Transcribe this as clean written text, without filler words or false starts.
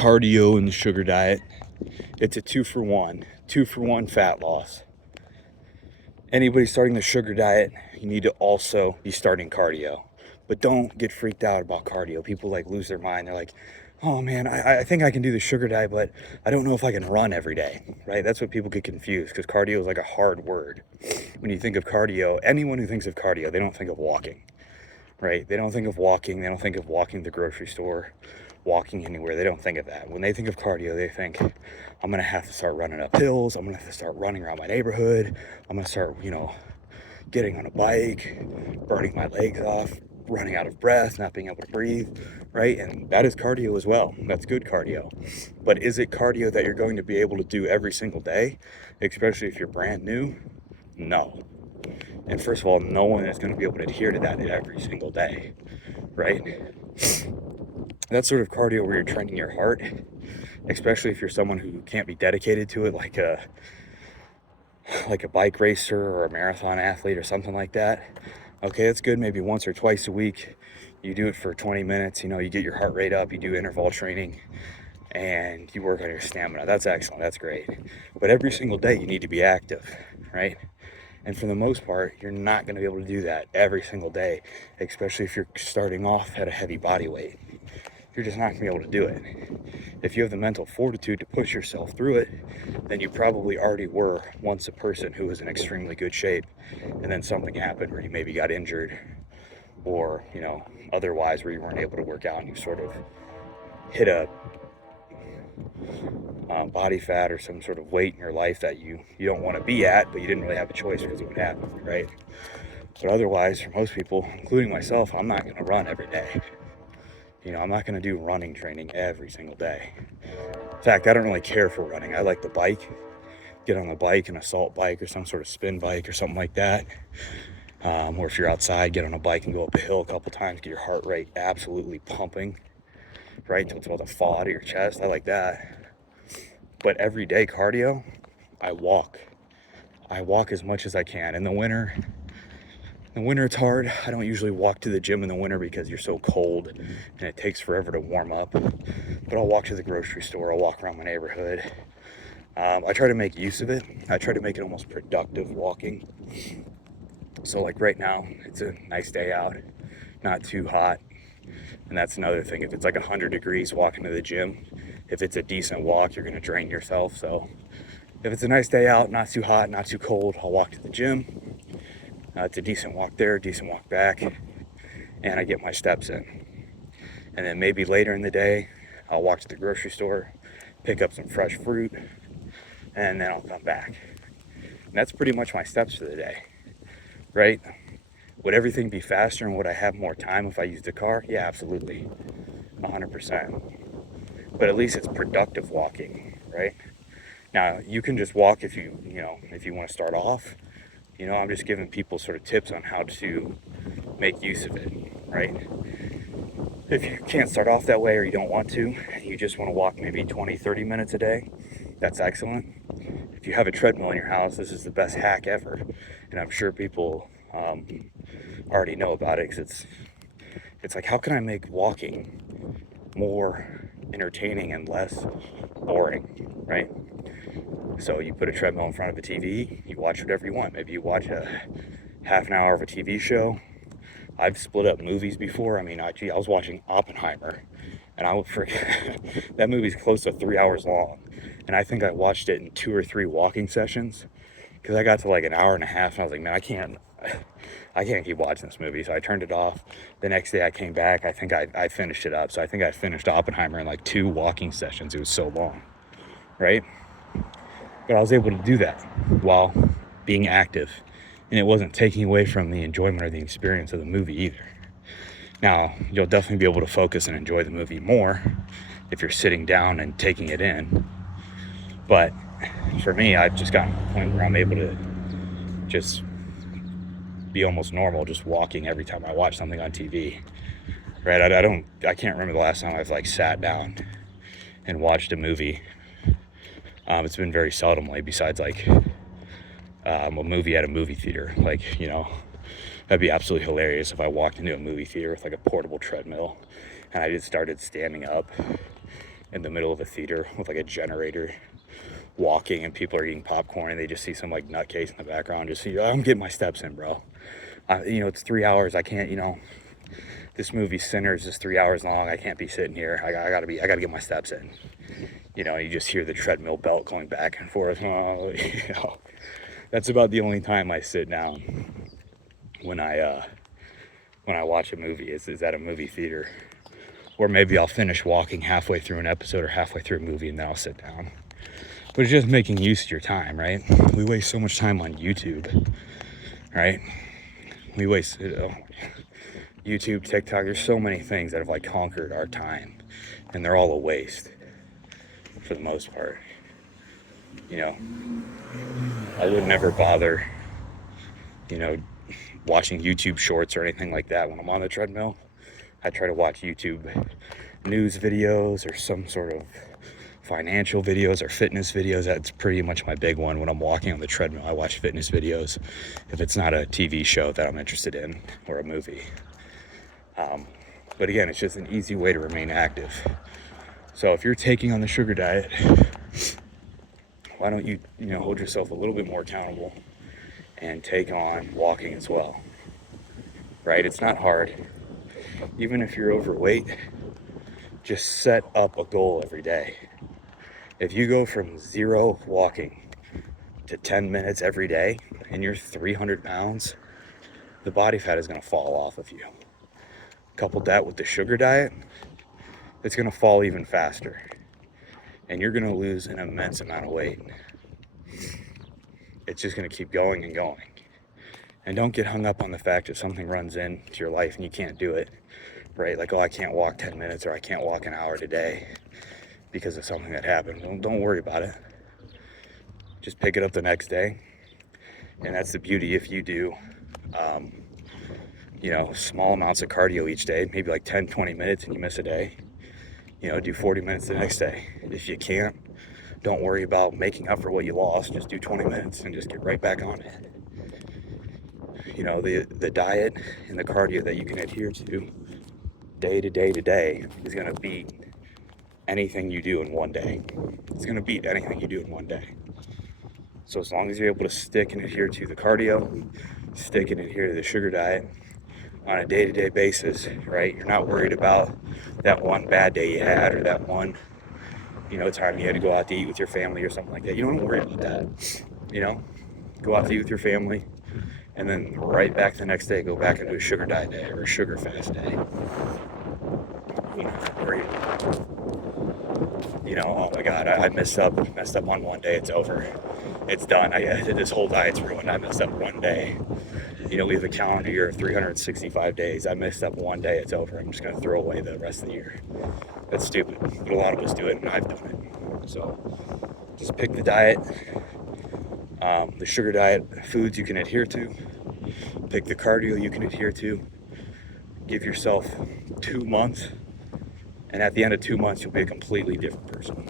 cardio and the sugar diet. It's a 2-for-1 fat loss. Anybody starting the sugar diet, you need to also be starting cardio. But don't get freaked out about cardio. People like lose their mind. They're like, oh man, I think I can do the sugar diet, but I don't know if I can run every day, right? That's what people get confused, because cardio is like a hard word. When you think of cardio, anyone who thinks of cardio, they don't think of walking, right? They don't think of walking. They don't think of walking to the grocery store, walking anywhere. They don't think of that. When they think of cardio, they think, I'm gonna have to start running up hills. I'm gonna have to start running around my neighborhood. I'm gonna start, getting on a bike, burning my legs off, running out of breath, not being able to breathe, right? And that is cardio as well. That's good cardio. But is it cardio that you're going to be able to do every single day, especially if you're brand new? No. And first of all, no one is going to be able to adhere to that every single day, right? That's sort of cardio where you're training your heart, especially if you're someone who can't be dedicated to it, like a bike racer or a marathon athlete or something like that. Okay, that's good. Maybe once or twice a week, you do it for 20 minutes. You get your heart rate up, you do interval training, and you work on your stamina. That's excellent. That's great. But every single day, you need to be active, right? And for the most part, you're not going to be able to do that every single day, especially if you're starting off at a heavy body weight. You're just not going to be able to do it. If you have the mental fortitude to push yourself through it, then you probably already were once a person who was in extremely good shape, and then something happened where you maybe got injured, or otherwise where you weren't able to work out and you sort of hit a body fat or some sort of weight in your life that you don't want to be at, but you didn't really have a choice because of what happened, right? But otherwise, for most people, including myself, I'm not going to run every day. I'm not going to do running training every single day. In fact, I don't really care for running. I like the bike. Get on the bike, an assault bike or some sort of spin bike or something like that. Or if you're outside, get on a bike and go up a hill a couple times, get your heart rate absolutely pumping, right? Until it's about to fall out of your chest. I like that. But everyday cardio, I walk. I walk as much as I can. In the winter, it's hard. I don't usually walk to the gym in the winter because you're so cold and it takes forever to warm up. But I'll walk to the grocery store. I'll walk around my neighborhood. I try to make use of it. I try to make it almost productive walking. So like right now, it's a nice day out, not too hot. And that's another thing. If it's like 100 degrees walking to the gym, if it's a decent walk, you're going to drain yourself. So if it's a nice day out, not too hot, not too cold, I'll walk to the gym. It's a decent walk there, decent walk back, and I get my steps in. And then maybe later in the day, I'll walk to the grocery store, pick up some fresh fruit, and then I'll come back. And that's pretty much my steps for the day, right? Would everything be faster and would I have more time if I used a car? Yeah, absolutely, 100%. But at least it's productive walking, right? Now, you can just walk if you want to start off. I'm just giving people sort of tips on how to make use of it, right? If you can't start off that way or you don't want to, you just want to walk maybe 20, 30 minutes a day, that's excellent. If you have a treadmill in your house, this is the best hack ever. And I'm sure people already know about it, because it's like, how can I make walking more entertaining and less boring, right? So you put a treadmill in front of a TV, you watch whatever you want. Maybe you watch a half an hour of a TV show. I've split up movies before. I was watching Oppenheimer, and I would forget that movie's close to 3 hours long. And I think I watched it in 2 or 3 walking sessions, because I got to like an hour and a half, and I was like, man, I can't keep watching this movie. So I turned it off. The next day I came back, I think I finished it up. So I think I finished Oppenheimer in like 2 walking sessions. It was so long, right? But I was able to do that while being active, and it wasn't taking away from the enjoyment or the experience of the movie either. Now, you'll definitely be able to focus and enjoy the movie more if you're sitting down and taking it in. But for me, I've just gotten to the point where I'm able to just be almost normal, just walking every time I watch something on TV, right? I can't remember the last time I've like sat down and watched a movie. It's been very seldomly, besides like a movie at a movie theater. Like, that'd be absolutely hilarious if I walked into a movie theater with like a portable treadmill and I just started standing up in the middle of a theater with like a generator walking and people are eating popcorn and they just see some like nutcase in the background, just see, I'm getting my steps in, bro. It's 3 hours. I can't, this movie Sinners is 3 hours long. I can't be sitting here. I gotta get my steps in. You just hear the treadmill belt going back and forth. That's about the only time I sit down when I watch a movie is at a movie theater. Or maybe I'll finish walking halfway through an episode or halfway through a movie and then I'll sit down. But it's just making use of your time, right? We waste so much time on YouTube, right? We waste YouTube, TikTok. There's so many things that have like conquered our time, and they're all a waste for the most part. I would never bother, watching YouTube shorts or anything like that when I'm on the treadmill. I try to watch YouTube news videos or some sort of financial videos or fitness videos. That's pretty much my big one. When I'm walking on the treadmill, I watch fitness videos if it's not a TV show that I'm interested in or a movie. But again, it's just an easy way to remain active. So if you're taking on the sugar diet, why don't you, hold yourself a little bit more accountable and take on walking as well, right? It's not hard. Even if you're overweight, just set up a goal every day. If you go from 0 walking to 10 minutes every day and you're 300 pounds, the body fat is going to fall off of you. Couple that with the sugar diet, it's going to fall even faster. And you're going to lose an immense amount of weight. It's just going to keep going and going. And don't get hung up on the fact that something runs into your life and you can't do it, right? Like, I can't walk 10 minutes or I can't walk an hour today because of something that happened. Well, don't worry about it. Just pick it up the next day. And that's the beauty if you do, small amounts of cardio each day, maybe like 10, 20 minutes and you miss a day. Do 40 minutes the next day. If you can't, don't worry about making up for what you lost. Just do 20 minutes and just get right back on it. The diet and the cardio that you can adhere to day to day to day is going to beat anything you do in one day. It's going to beat anything you do in one day. So as long as you're able to stick and adhere to the cardio, stick and adhere to the sugar diet on a day-to-day basis, right? You're not worried about that one bad day you had or that one, time you had to go out to eat with your family or something like that. You don't worry about that. Go out to eat with your family and then right back the next day, go back into a sugar diet day or a sugar fast day. You don't worry about it. Oh my God, I messed up on one day, it's over. It's done. This whole diet's ruined. I messed up one day. We have a calendar year of 365 days. I messed up one day, it's over. I'm just going to throw away the rest of the year. That's stupid, but a lot of us do it, and I've done it. So just pick the diet, the sugar diet foods you can adhere to. Pick the cardio you can adhere to. Give yourself 2 months, and at the end of 2 months, you'll be a completely different person.